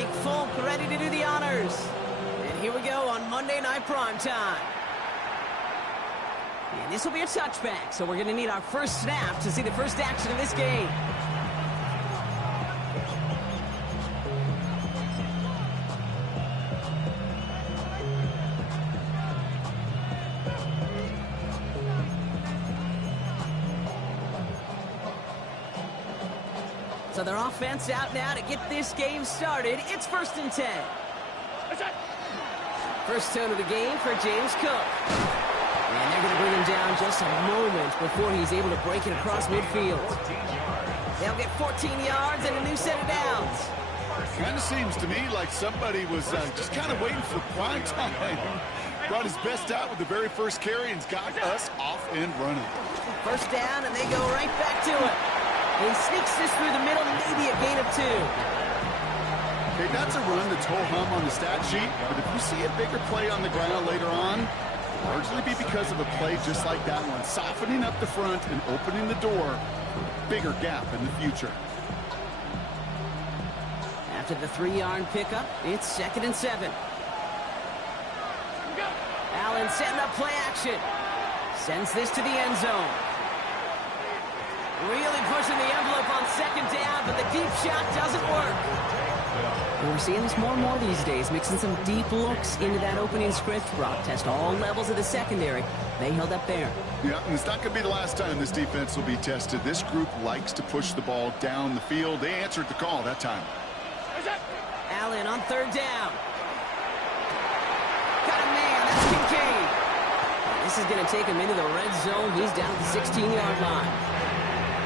Nick Folk ready to do the honors. And here we go on Monday Night Primetime. And this will be a touchback, so we're going to need our first snap to see the first action of this game. So their offense out now to get this game started. It's 1st and 10. First tone of the game for James Cook. And they're going to bring him down just a moment before he's able to break it across midfield. They'll get 14 yards and a new set of downs. Kind of seems to me like somebody was just kind of waiting for prime time. Brought his best out with the very first carry and's got us off and running. First down, and they go right back to it. He sneaks this through the middle, maybe a gain of 2. Okay, that's a run that's ho-hum on the stat sheet, but if you see a bigger play on the ground later on, largely be because of a play just like that one, softening up the front and opening the door for a bigger gap in the future. After the 3-yard pickup, it's 2nd and 7. Allen setting up play action. Sends this to the end zone. Really pushing the envelope on 2nd down, but the deep shot doesn't work. And we're seeing this more and more these days, mixing some deep looks into that opening script. Brock test all levels of the secondary. They held up there. Yeah, and it's not going to be the last time this defense will be tested. This group likes to push the ball down the field. They answered the call that time. Allen on 3rd down. Got a man, that's Kincaid. This is going to take him into the red zone. He's down at the 16-yard line.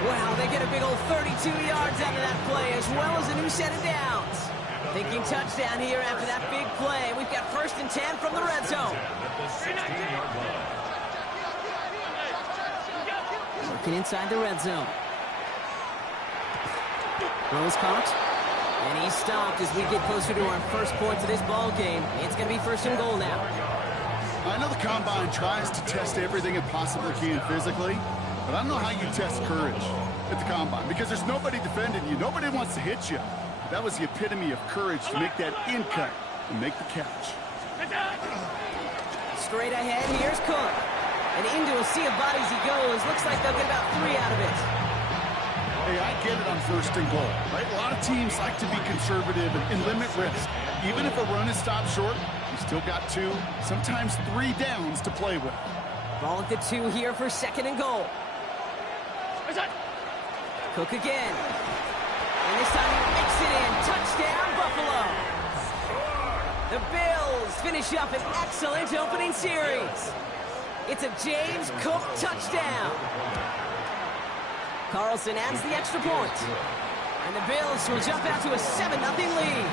Wow, they get a big old 32 yards out of that play, as well as a new set of downs. Thinking touchdown here after that big play. We've got 1st and 10 from the red zone. Working inside the red zone. Rose caught. And he's stopped as we get closer to our first points of this ball game. It's going to be 1st and goal now. I know the Combine tries to test everything it possibly can physically, but I don't know how you test courage at the Combine, because there's nobody defending you. Nobody wants to hit you. That was the epitome of courage to make that in cut and make the catch. Straight ahead, here's Cook. And into a sea of bodies he goes. Looks like they'll get about 3 out of it. Hey, I get it on 1st and goal, right? A lot of teams like to be conservative and limit risk. Even if a run is stopped short, you still got 2, sometimes 3 downs to play with. Ball at the 2 here for 2nd and goal. Cook again. And this time he makes it in. Touchdown, Buffalo. The Bills finish up an excellent opening series. It's a James Cook touchdown. Carlson adds the extra point. And the Bills will jump out to a 7-0 lead.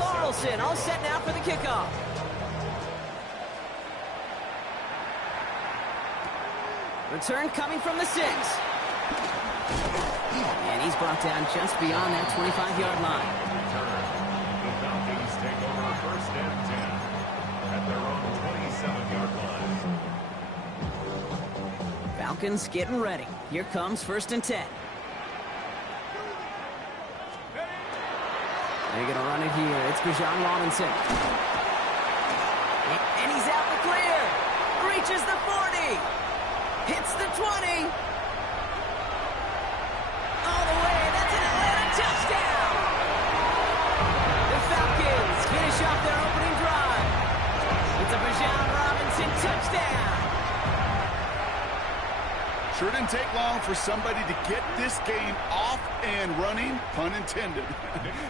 Carlson all set now for the kickoff. Return coming from the 6. And he's brought down just beyond that 25-yard line. The Falcons take over 1st and 10 at their own 27-yard line. Falcons getting ready. Here comes 1st and 10. They're going to run it here. It's Bijan Robinson. And he's out the clear. Reaches the 40. Hits the 20. All the way. That's an Atlanta touchdown. The Falcons finish off their opening drive. It's a Bijan Robinson touchdown. Sure didn't take long for somebody to get this game off and running, pun intended.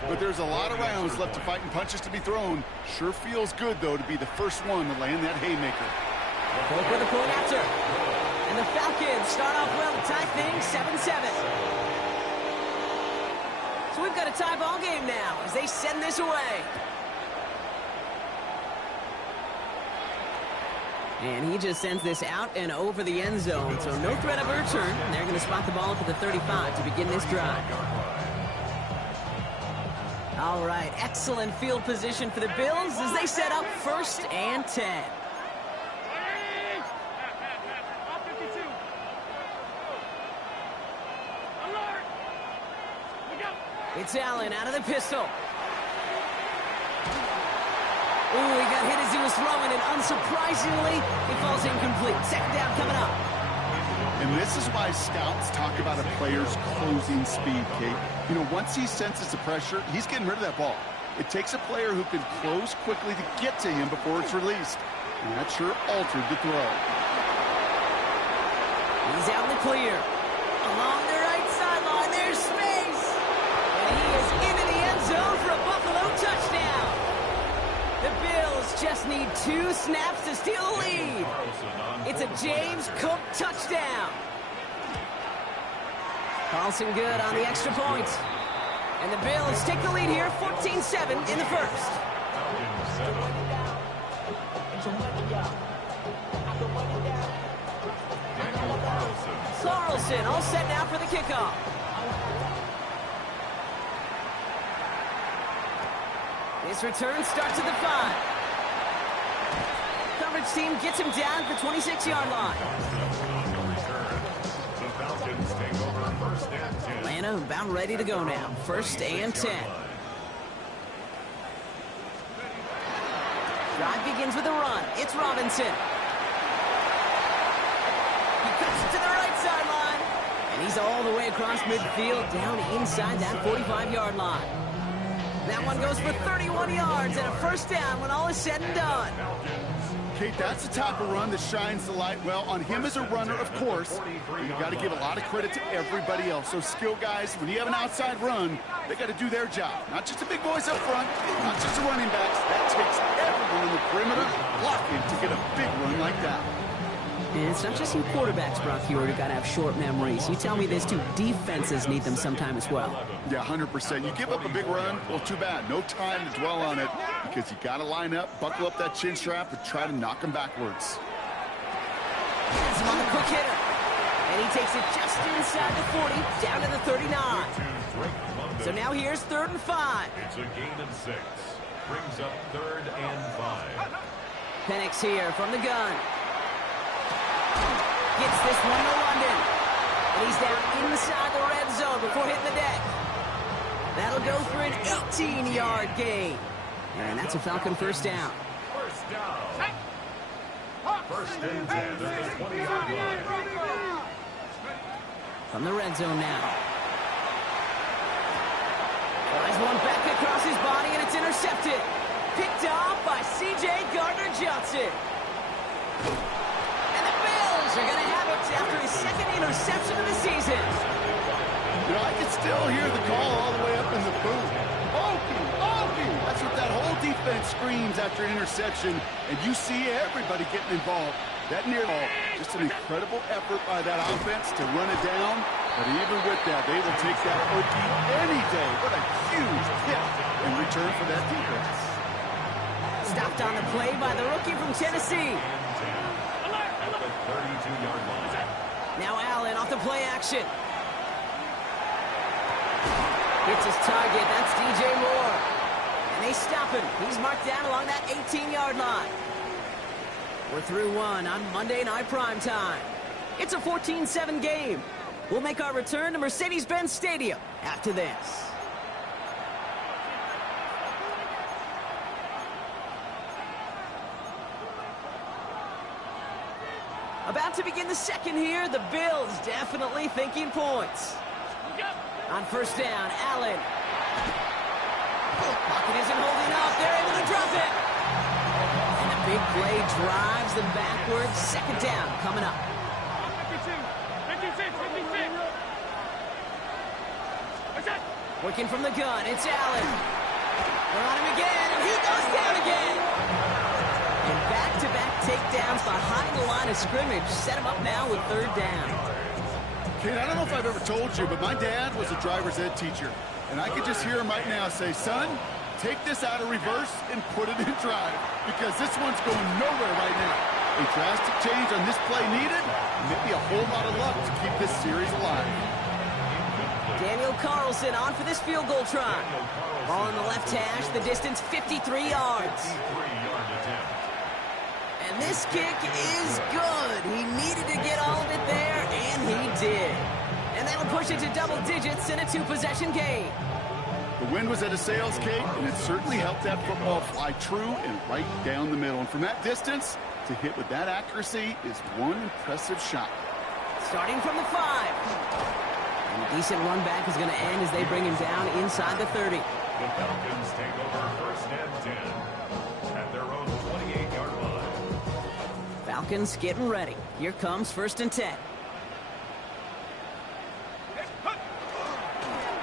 But there's a lot of rounds left to fight and punches to be thrown. Sure feels good, though, to be the first one to land that haymaker. Folk with a point after. And the Falcons start off well to tie things 7-7. So we've got a tie ball game now as they send this away. And he just sends this out and over the end zone. So no threat of a return. They're going to spot the ball up at the 35 to begin this drive. All right, excellent field position for the Bills as they set up 1st and 10. It's Allen out of the pistol. Ooh, he got hit as he was throwing, and unsurprisingly, he falls incomplete. Second down coming up. And this is why scouts talk about a player's closing speed, Kate. You know, once he senses the pressure, he's getting rid of that ball. It takes a player who can close quickly to get to him before it's released. And that sure altered the throw. He's out in the clear. Along the right sideline, there's space. And he is into the end zone for a Buffalo touchdown. The Bills just need 2 snaps to steal the lead. It's a James Cook touchdown. Carlson good on the extra point. And the Bills take the lead here, 14-7 in the first. Carlson all set now for the kickoff. His return starts at the 5. Coverage team gets him down at the 26-yard line. Atlanta about ready to go now. 1st and 10. Drive begins with a run. It's Robinson. He cuts it to the right sideline. And he's all the way across midfield, down inside that 45-yard line. That one goes for 31 yards and a first down when all is said and done. Kate, that's the type of run that shines the light, well, on him as a runner, of course. But you got to give a lot of credit to everybody else. So skill guys, when you have an outside run, they got to do their job. Not just the big boys up front, not just the running backs. That takes everyone in the perimeter blocking to get a big run like that. And it's not just you quarterbacks, Brock Huard, who got to have short memories. You tell me this too, defenses need them sometime as well. Yeah, 100%. You give up a big run, well, too bad. No time to dwell on it because you got to line up, buckle up that chin strap, and try to knock them backwards. He's on the quick hitter. And he takes it just inside the 40, down to the 39. So now here's 3rd and 5. It's a gain of 6. Brings up 3rd and 5. Penix here from the gun. Gets this one to London. And he's down inside the red zone before hitting the deck. That'll go for an 18-yard gain. And that's a Falcon first down. First down. 1st and 10 at the 20-yard line. From the red zone now. Flies one back across his body, and it's intercepted. Picked off by C.J. Gardner-Johnson. And the Bills are going to have it after his 2nd interception of the season. You know, I can still hear the call all the way up in the booth. Okie, Okie! That's what that whole defense screams after an interception, and you see everybody getting involved. That near ball, just an incredible effort by that offense to run it down, but even with that, they will take that Okie any day. What a huge hit in return for that defense. Stopped on the play by the rookie from Tennessee. At the 32-yard line. Now Allen off the play action. Hits his target. That's DJ Moore. And they stop him. He's marked down along that 18-yard line. We're through one on Monday Night Primetime. It's a 14-7 game. We'll make our return to Mercedes-Benz Stadium after this. About to begin the second here, the Bills definitely thinking points. On first down, Allen. Pocket isn't holding up. They're able to drop it. And the big play drives them backwards. Second down coming up. 56. Working from the gun, it's Allen. They're on him again, and he goes down again. And back-to-back takedowns behind the line of scrimmage set him up now with 3rd down. Kid, I don't know if I've ever told you, but my dad was a driver's ed teacher. And I could just hear him right now say, son, take this out of reverse and put it in drive. Because this one's going nowhere right now. A drastic change on this play needed, and maybe a whole lot of luck to keep this series alive. Daniel Carlson on for this field goal try. Ball in the left hash, the distance 53 yards. 53-yard attempt. And this kick is good. He needed to get all of it there, and he did. And that'll push it to double digits in a 2-possession game. The wind was at a sails, Kate, and it certainly helped that football fly true and right down the middle. And from that distance, to hit with that accuracy is one impressive shot. Starting from the 5. And a decent run back is going to end as they bring him down inside the 30. The Falcons take over first and 10 at their own 28-yard line. Falcons getting ready. Here comes first and 10.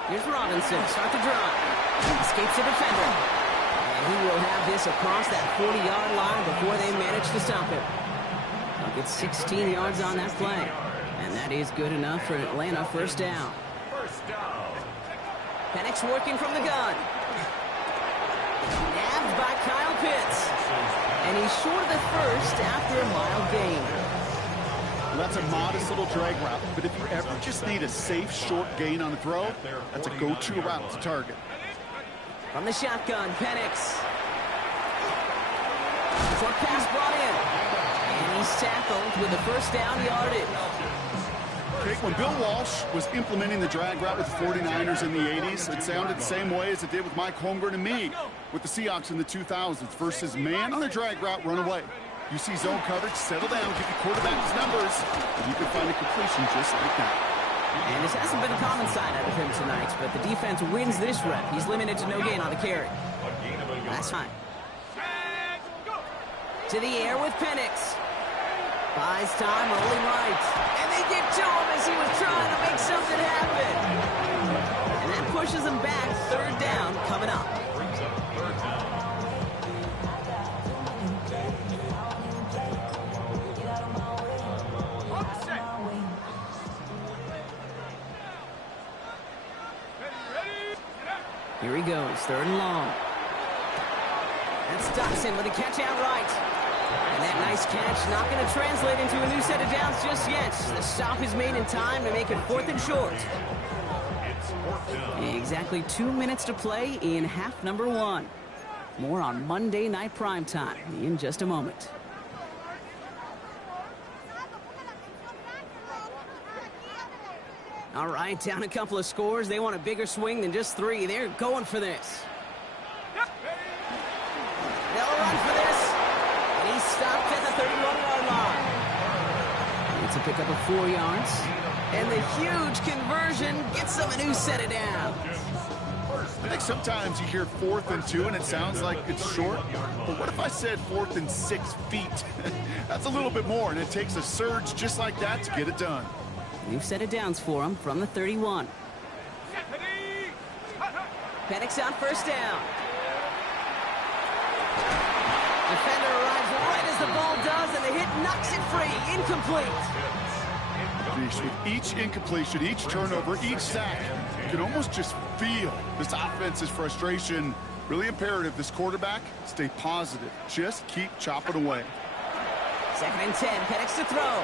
Here's Robinson, start the drive. Escapes the defender. And he will have this across that 40-yard line before they manage to stop him. He'll get 16 yards on that play. And that is good enough for Atlanta first down. First down. Penix working from the gun. Nabbed by Kyle Pitts. And he's short of the first after a mild gain. Well, that's a modest little drag route, but if you ever just need a safe, short gain on a throw, that's a go-to route to target. From the shotgun, Penix. Short pass brought in. And he's tackled with the first down yardage. Okay, when Bill Walsh was implementing the drag route with the 49ers in the 80s, it sounded the same way as it did with Mike Holmgren and me with the Seahawks in the 2000s versus man on the drag route, run away. You see zone coverage, settle down, give your quarterback his numbers, and you can find a completion just like that. And this hasn't been a common side out of him tonight, but the defense wins this rep. He's limited to no gain on the carry. That's fine. To the air with Penix. Buys time, rolling right. And they get to him as he was trying to make something happen. And that pushes him back. Third down coming up. Here he goes, third and long. That's Dotson with a catch out right. And that nice catch not going to translate into a new set of downs just yet. The stop is made in time to make it fourth and short. Exactly 2 minutes to play in half number 1. More on Monday Night Primetime in just a moment. All right, down a couple of scores. They want a bigger swing than just 3. They're going for this. They'll run for this. And he's stopped at the 31-yard line. It's a pickup of 4 yards. And the huge conversion gets them a new set of downs. I think sometimes you hear 4th and 2 and it sounds like it's short. But what if I said 4th and 6 feet? That's a little bit more, and it takes a surge just like that to get it done. New set of downs for him from the 31. Penix on first down. Defender arrives right as the ball does, and the hit knocks it free. Incomplete. With each incompletion, each turnover, each sack, you can almost just feel this offense's frustration. Really imperative this quarterback stay positive. Just keep chopping away. 2nd and 10. Penix to throw.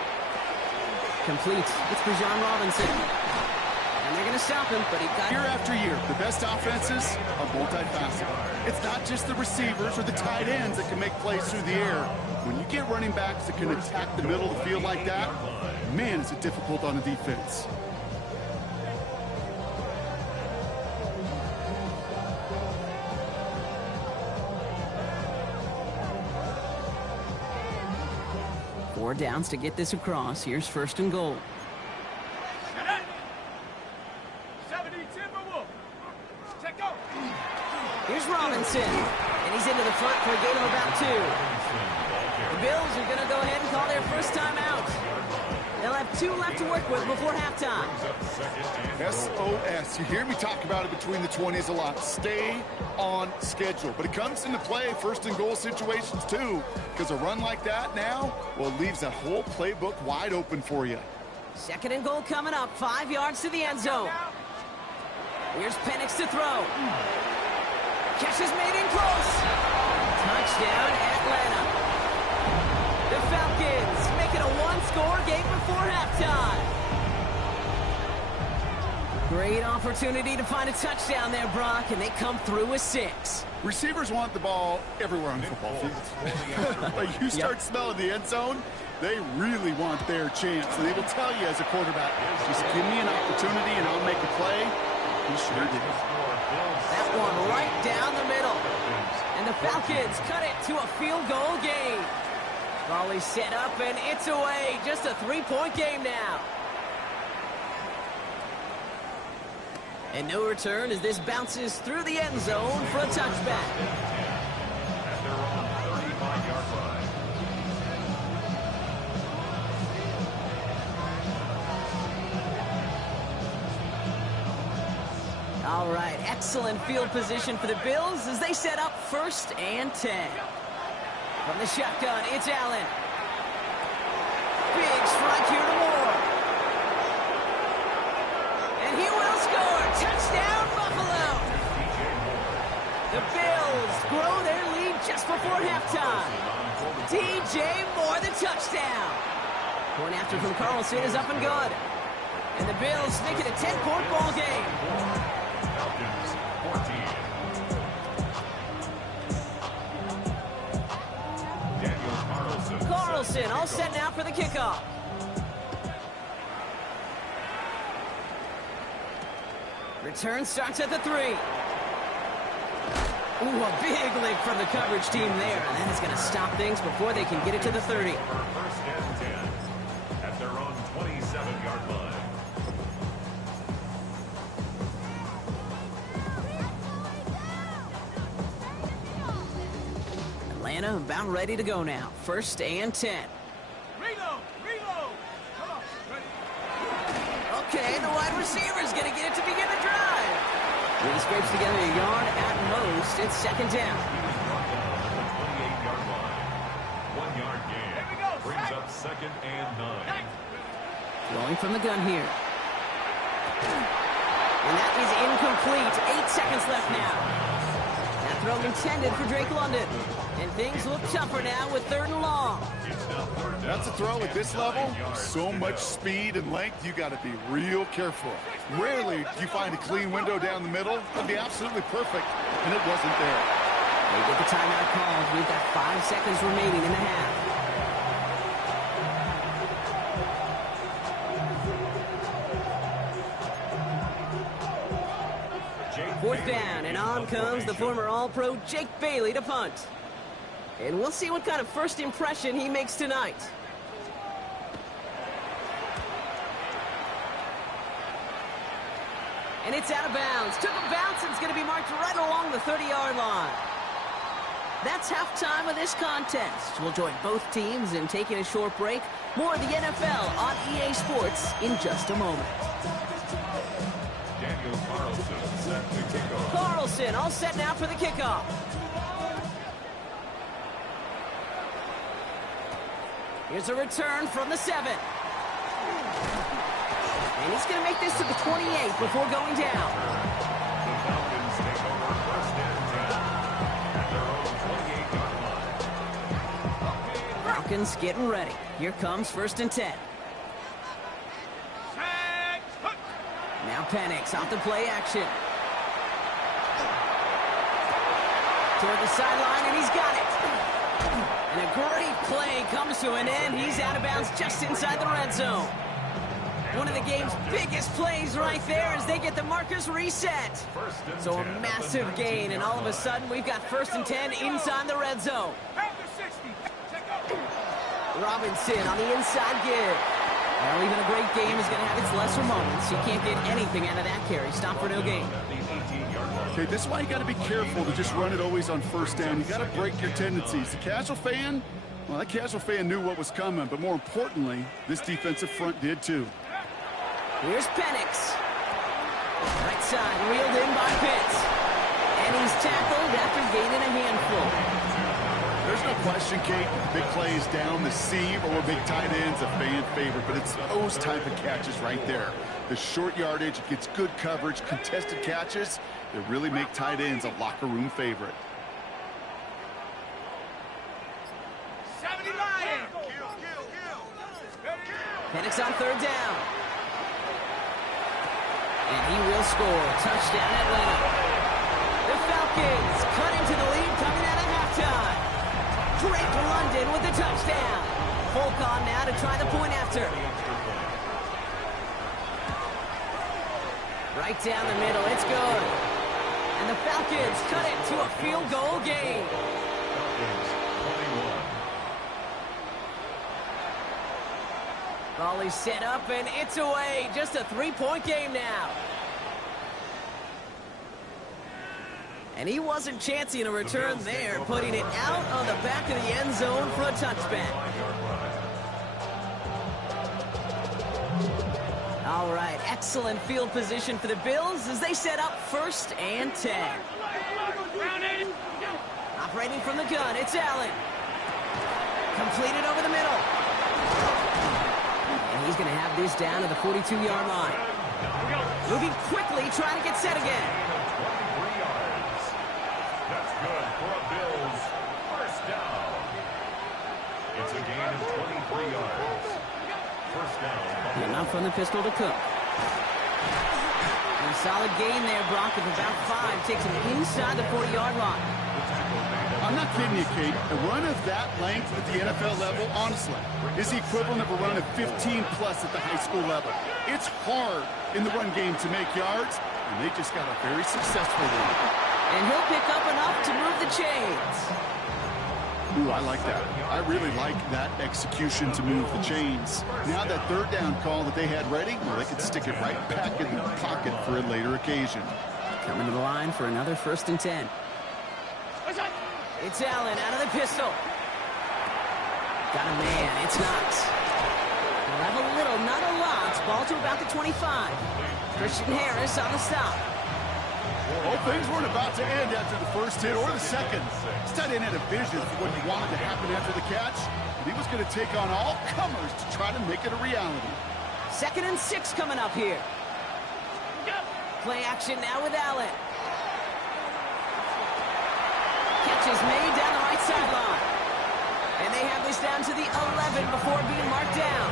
Complete. It's Bijan Robinson. And they're going to stop him, but he got... Year after year, the best offenses are multifaceted. It's not just the receivers or the tight ends that can make plays through the air. When you get running backs that can attack the middle of the field like that, man, is it difficult on the defense. Four downs to get this across. Here's first and goal. Here's Robinson, and he's into the front for a gain of about 2. The Bills are going to go ahead and call their first timeout. They'll have 2 left to work with before halftime. SOS. You hear me talk about it between the 20s a lot. Stay on schedule. But it comes into play first and goal situations too, because a run like that now, well, it leaves that whole playbook wide open for you. 2nd and goal coming up, 5 yards to the end zone. Here's Penix to throw. Catch is made in close. Touchdown, Atlanta. The Falcons make it a 1-score game before halftime. Great opportunity to find a touchdown there, Brock, and they come through with 6. Receivers want the ball everywhere on football fields. But you start smelling the end zone, they really want their chance. And they will tell you as a quarterback, just give me an opportunity and I'll make a play. He sure did. That one right down the middle. And the Falcons cut it to a field goal game. Volley set up, and it's away. Just a 3-point game now. And no return as this bounces through the end zone for a touchback. At their own 35-yard line. All right, excellent field position for the Bills as they set up 1st and 10. From the shotgun, it's Allen. Big strike here to Moore. And he will score. Touchdown, Buffalo. The Bills grow their lead just before halftime. DJ Moore, the touchdown. Point after from Carlson is up and good. And the Bills make it a 10-point ball game. Falcons 14. Daniel Carlson all set now for the kickoff. Return starts at the 3. Ooh, a big lick from the coverage team there. And that is going to stop things before they can get it to the 30. For 1st and 10 at their own 27-yard line. Atlanta about ready to go now. 1st and 10. Reload! Come on, ready? Okay, the wide receiver's going to get it to begin the drive. He scrapes together a yard at most. It's 2nd down. 28-yard line. 1-yard gain. Here we go. Brings up 2nd and 9. Throwing from the gun here. And that is incomplete. 8 seconds left now. That throw intended for Drake London. And things look tougher now with 3rd and long. That's a throw at this level. So much speed and length, you got to be real careful. Rarely do you find a clean window down the middle. It'd be absolutely perfect, and it wasn't there. They get the timeout called. We've got 5 seconds remaining in the half. Fourth down, and on comes the former All-Pro Jake Bailey to punt. And we'll see what kind of first impression he makes tonight. And it's out of bounds. Took a bounce, and it's going to be marked right along the 30-yard line. That's halftime of this contest. We'll join both teams in taking a short break. More of the NFL on EA Sports in just a moment. Daniel Carlson set to kick off. Carlson all set now for the kickoff. Here's a return from the 7. And he's going to make this to the 28 before going down. The Falcons take over 1st and 10 at their own 28-yard line. Falcons getting ready. Here comes 1st and 10. Now Penix off the play action. Toward the sideline, and he's got it. And a great play comes to an end. He's out of bounds just inside the red zone. One of the game's biggest plays right there as they get the markers reset. So a massive gain, and all of a sudden we've got 1st and 10 inside the red zone. Robinson on the inside give. Well, even a great game is going to have its lesser moments. You can't get anything out of that carry. Stop for no gain. Okay, this is why you got to be careful to just run it always on 1st down. You got to break your tendencies. The casual fan, well, that casual fan knew what was coming, but more importantly, this defensive front did too. Here's Penix. Right side, reeled in by Pitts. And he's tackled after gaining a handful. There's no question, Kate, big plays down the seam or big tight ends a fan favorite, but it's those type of catches right there. The short yardage, it gets good coverage, contested catches that really make tight ends a locker room favorite. 70 Lions! Penix on 3rd down. And he will score. Touchdown, Atlanta. The Falcons cut into the lead coming out of halftime. Drake London with the touchdown. Folk on now to try the point after. Right down the middle. It's good. And the Falcons cut it to a field goal game. Falcons 21. Ball is set up, and it's away. Just a three-point game now. And he wasn't chancing a return there, putting it out on the back of the end zone for a touchback. All right, excellent field position for the Bills as they set up 1st and 10. Operating from the gun, it's Allen. Completed over the middle. And he's going to have this down to the 42-yard line. Moving quickly, trying to get set again. That's good for a Bills first down. It's a gain of 23 yards. First down. Enough from the pistol to Cook. And a solid gain there, Brock, of about 5. Takes him inside the 40-yard line. I'm not kidding you, Kate. A run of that length at the NFL level, honestly, is the equivalent of a run of 15-plus at the high school level. It's hard in the run game to make yards, and they just got a very successful one. And he'll pick up enough to move the chains. Ooh, I like that. I really like that execution to move the chains. Now that third down call that they had ready, well, they could stick it right back in the pocket for a later occasion. Coming to the line for another 1st and 10. It's Allen out of the pistol. Got a man. It's Knox. They'll have a little, not a lot. Ball to about the 25. Christian Harris on the stop. Well, things weren't about to end after the first hit or the second. This tight end had a vision for what he wanted to happen after the catch, and he was going to take on all comers to try to make it a reality. 2nd and 6 coming up here. Play action now with Allen. Catch is made down the right sideline. And they have this down to the 11 before being marked down.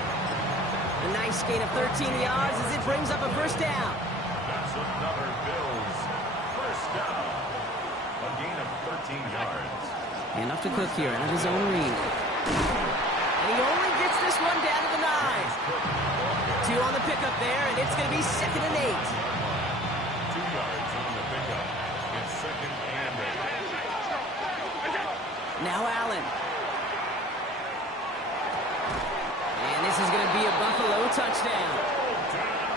A nice gain of 13 yards as it brings up a first down. That's another Bills first down. A gain of 13 yards. Enough to Cook here out of his own read. And he only gets this one down to the 9. 2 on the pickup there, and it's going to be 2nd and 8. 2 yards on the pickup. It's 2nd and 8. Now Allen. And this is going to be a Buffalo touchdown.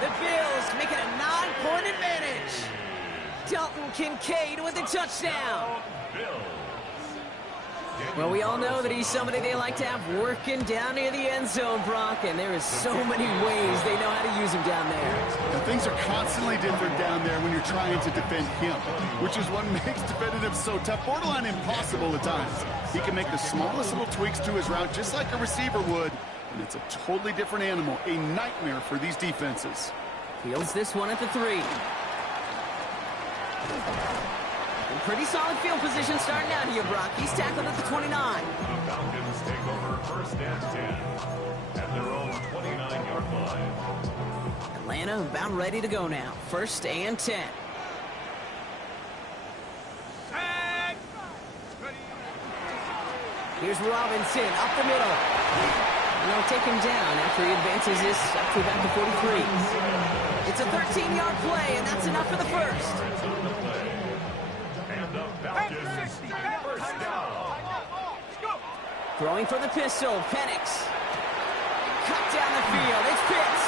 The Bills make it a 9-point advantage. Dalton Kincaid with the touchdown. Well, we all know that he's somebody they like to have working down near the end zone, Brock, and there is so many ways they know how to use him down there. And things are constantly different down there when you're trying to defend him, which is what makes defending him so tough, borderline impossible at times. He can make the smallest little tweaks to his route just like a receiver would, and it's a totally different animal, a nightmare for these defenses. Fields this one at the 3. And pretty solid field position starting out here, Brock. He's tackled at the 29. The Falcons take over 1st and 10 at their own 29-yard line. Atlanta about ready to go now. 1st and 10. Here's Robinson up the middle. And they'll take him down after he advances this up to about the 43. It's a 13-yard play, and that's enough for the first. And the Falcons first down. Throwing for the pistol, Penix. Cut down the field, it's Pitts.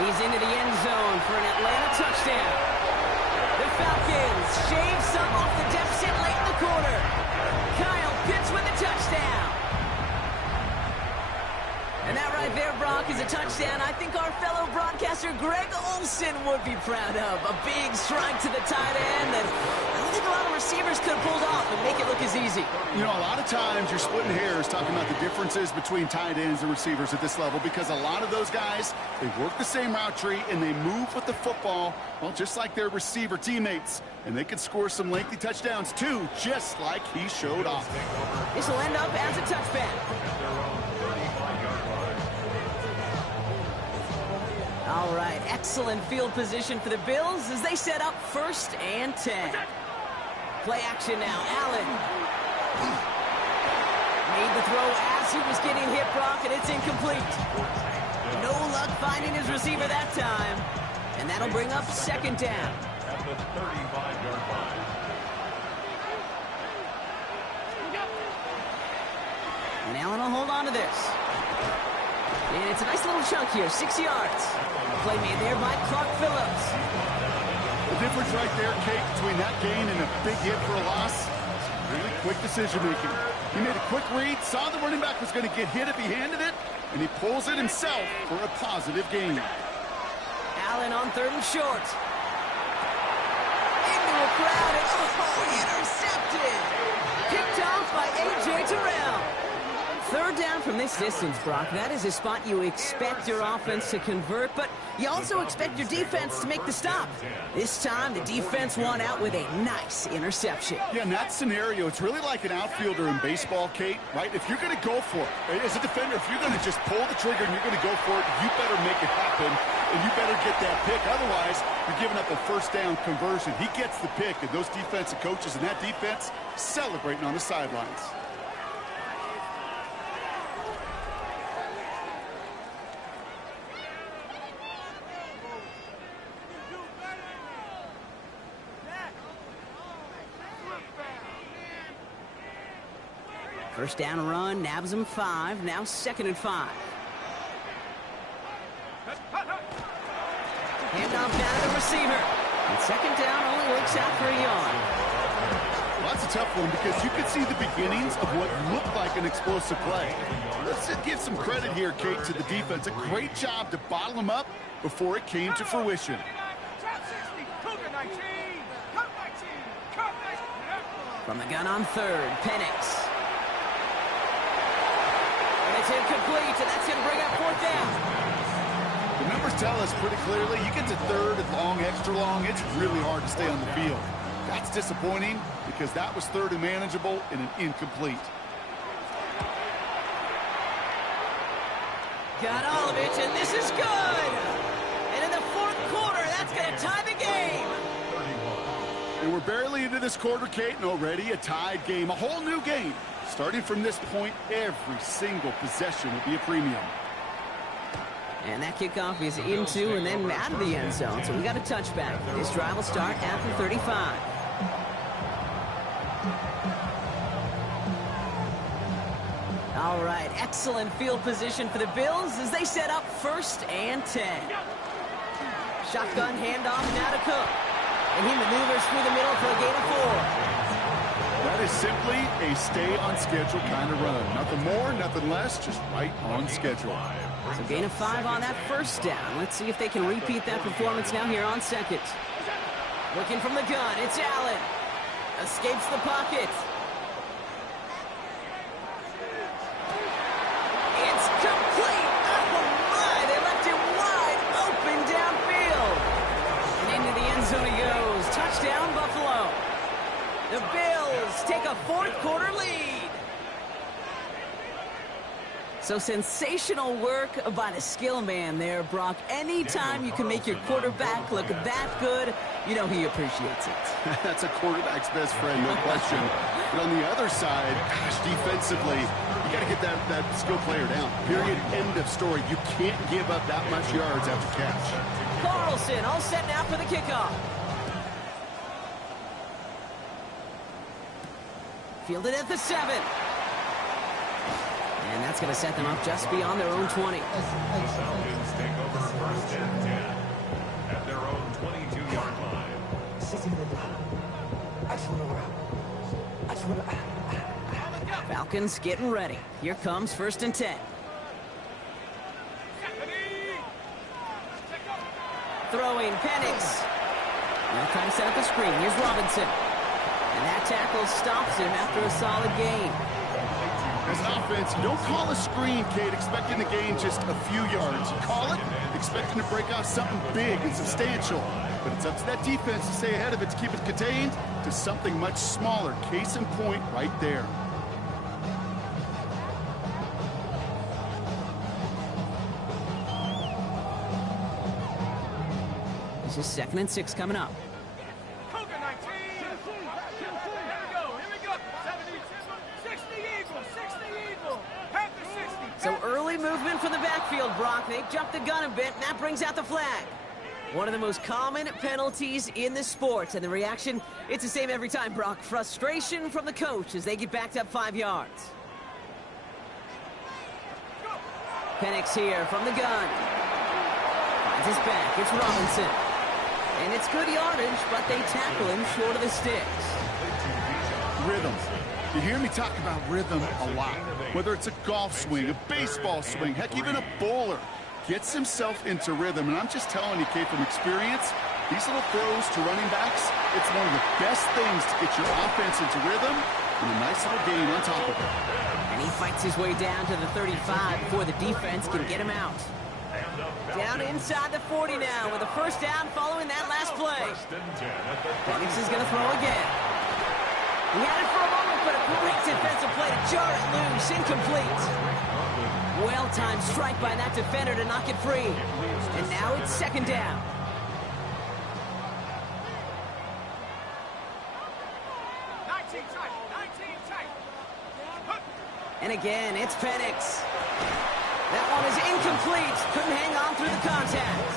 He's into the end zone for an Atlanta touchdown. The Falcons shave some off the deficit late in the quarter. Kyle Pitts with a touchdown. And that right there, Brock, is a touchdown I think our fellow broadcaster Greg Olsen would be proud of. A big strike to the tight end that I don't think a lot of receivers could have pulled off and make it look as easy. You know, a lot of times you're splitting hairs talking about the differences between tight ends and receivers at this level because a lot of those guys, they work the same route tree and they move with the football, well, just like their receiver teammates. And they can score some lengthy touchdowns, too, just like he showed off. This will end up as a touchback. All right, excellent field position for the Bills as they set up 1st and 10. Play action now, Allen. Made the throw as he was getting hit, Brock, and it's incomplete. No luck finding his receiver that time. And that'll bring up second down. At the 35-yard line. And Allen will hold on to this. And it's a nice little chunk here, 6 yards. Play made there by Clark Phillips. The difference right there, Kate, between that gain and a big hit for a loss, really quick decision-making. He made a quick read, saw the running back was going to get hit if he handed it, and he pulls it himself for a positive gain. Allen on 3rd and short. Into a crowd, and intercepted! Picked off by A.J. Terrell. 3rd down from this distance, Brock. That is a spot you expect your offense to convert, but you also expect your defense to make the stop. This time, the defense won out with a nice interception. Yeah, in that scenario, it's really like an outfielder in baseball, Kate, right? If you're going to go for it, as a defender, if you're going to just pull the trigger and you're going to go for it, you better make it happen, and you better get that pick. Otherwise, you're giving up a first down conversion. He gets the pick, and those defensive coaches and that defense celebrating on the sidelines. First down run, nabs him 5, now 2nd and 5. Handoff down to the receiver. And 2nd down only works out for a yard. Well, that's a tough one because you could see the beginnings of what looked like an explosive play. Let's give some credit here, Kate, to the defense. A great job to bottle him up before it came to fruition. From the gun on 3rd, Penix. It's incomplete, and that's going to bring up 4th down. The numbers tell us pretty clearly, you get to 3rd and long, extra long, it's really hard to stay on the field. That's disappointing because that was 3rd and manageable and an incomplete. Got Olevich, and this is good. And in the 4th quarter, that's going to tie the game. And we're barely into this quarter, Kate, and already a tied game, a whole new game. Starting from this point, every single possession will be a premium. And that kickoff is into and then out of the end zone. So we got a touchback. This drive will start at the 35. All right, excellent field position for the Bills as they set up 1st and 10. Shotgun handoff now to Cook. And he maneuvers through the middle for a gain of 4. That is simply a stay-on-schedule kind of run. Nothing more, nothing less, just right on schedule. So gain of 5 on that 1st down. Let's see if they can repeat that performance now here on 2nd. Looking from the gun, it's Allen. Escapes the pocket. It's complete! Oh my, they left it wide open downfield. And into the end zone he goes. Touchdown, Buffalo. The Bills take a 4th quarter lead. So sensational work by the skill man there, Brock. Anytime you can make your quarterback look that good, you know he appreciates it. That's a quarterback's best friend, no question. But on the other side, gosh, defensively, you got to get that skill player down. Period. End of story. You can't give up that much yards after catch. Carlson all set now for the kickoff. Fielded at the 7. And that's going to set them up just beyond their own 20. The Falcons take over 1st and 10 at their own 22-yard line. Falcons getting ready. Here comes 1st and 10. Throwing Penix. Now trying to set up a screen. Here's Robinson. And that tackle stops him after a solid gain. As an offense, you don't call a screen, Kate, expecting to gain just a few yards. You call it expecting to break off something big and substantial. But it's up to that defense to stay ahead of it, to keep it contained to something much smaller. Case in point right there. This is 2nd and 6 coming up. So early movement from the backfield, Brock. They jumped the gun a bit, and that brings out the flag. One of the most common penalties in the sport, and the reaction, it's the same every time, Brock. Frustration from the coach as they get backed up 5 yards. Penix here from the gun. Finds his back. It's Robinson. And it's good yardage, but they tackle him short of the sticks. Rhythm. You hear me talk about rhythm a lot. Whether it's a golf swing, a baseball swing, heck, even a bowler gets himself into rhythm. And I'm just telling you, Kate, from experience, these little throws to running backs, it's one of the best things to get your offense into rhythm and a nice little gain on top of it. And he fights his way down to the 35 before the defense can get him out. Down inside the 40 now with a first down following that last play. Penix is going to throw again. He had it for a moment, but a great defensive play to jar it loose. Incomplete. Well-timed strike by that defender to knock it free. And now it's second down. And again, it's Penix. That one is incomplete. Couldn't hang on through the contact.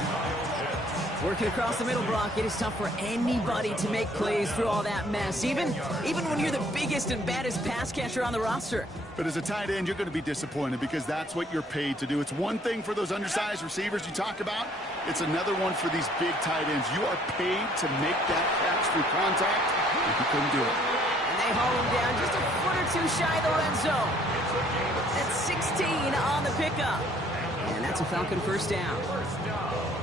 Working across the middle, Brock, it is tough for anybody to make plays through all that mess, even when you're the biggest and baddest pass catcher on the roster. But as a tight end, you're going to be disappointed because that's what you're paid to do. It's one thing for those undersized receivers you talk about. It's another one for these big tight ends. You are paid to make that catch through contact, and you couldn't do it. And they haul him down just a foot or two shy of the red zone. That's 16 on the pickup. And that's a Falcon first down.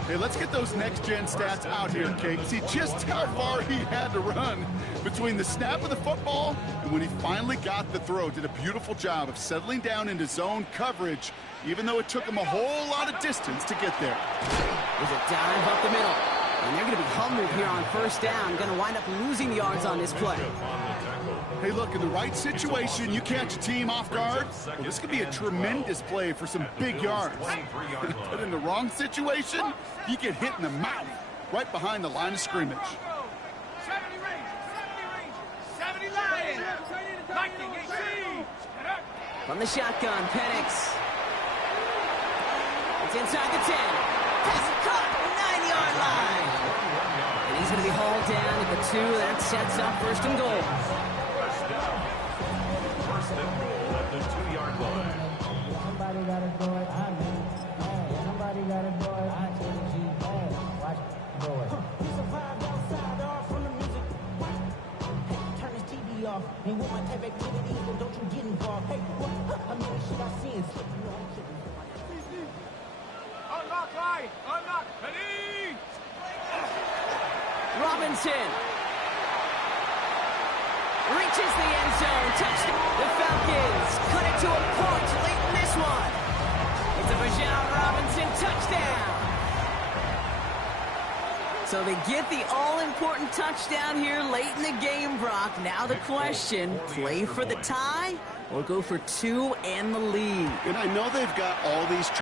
Hey, let's get those next-gen stats out here, Kate. See just how far he had to run between the snap of the football and when he finally got the throw. Did a beautiful job of settling down into zone coverage, even though it took him a whole lot of distance to get there. There's a dive up the middle. And they're going to be humbled here on first down. Going to wind up losing yards on this play. Hey, look, in the right situation, you catch a team off guard. Well, this could be a tremendous play for some big yards. But in the wrong situation, you get hit in the mouth right behind the line of scrimmage. 70 range, 70 Lions, Lightning, AC. From the shotgun, Penix. It's inside the 10. Pass it caught, 9-yard line. And he's going to be hauled down at the 2. That sets up first and goal. First and goal at the 2-yard line. Somebody gotta do it, I mean, somebody gotta do it, I tell you, watch it, do it. We survived outside, all from the music. Hey, turn this TV off, and with my type activity, then don't you get involved. Hey, what? I mean, shit I see is Unlock line, unlock, ready. Robinson reaches the end zone. Touchdown. The Falcons cut it to a point late in this one. It's a Bijan Robinson touchdown. So they get the all-important touchdown here late in the game, Brock. Now the question, play for the tie or go for 2 and the lead? And I know they've got all these